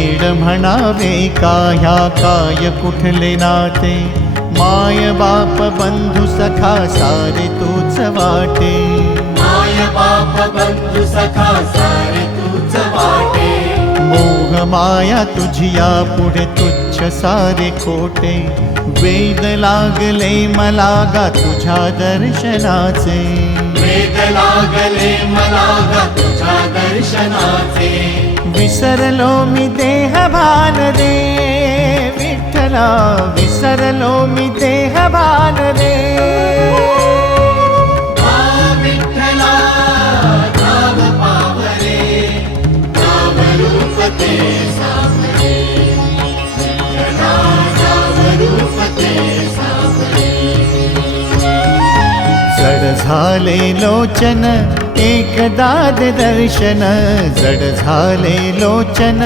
वेड म्हणावे का ह्या काय कुठले नाते, माय बाप बंधू सखा सारे तूच वाटे, माय बाप बंधु सखा सारे तूच वाटे, मोह माया तुझिया पुढे तुच्छ सारे खोटे, वेद लागले मला गा तुझ्या दर्शनाचे, वेद लागले मला गा तुझ्या दर्शनाचे, विसरलो मी देह भान रे विठ्ठला, विसरलो मी देह भान रे, विठ्ठला नाव पावरे, नाव रूप ते सावरे, विठ्ठला नाव रूप ते सावरे, जड झाले लोचन एकदा दे दर्शन, जड झाले लोचन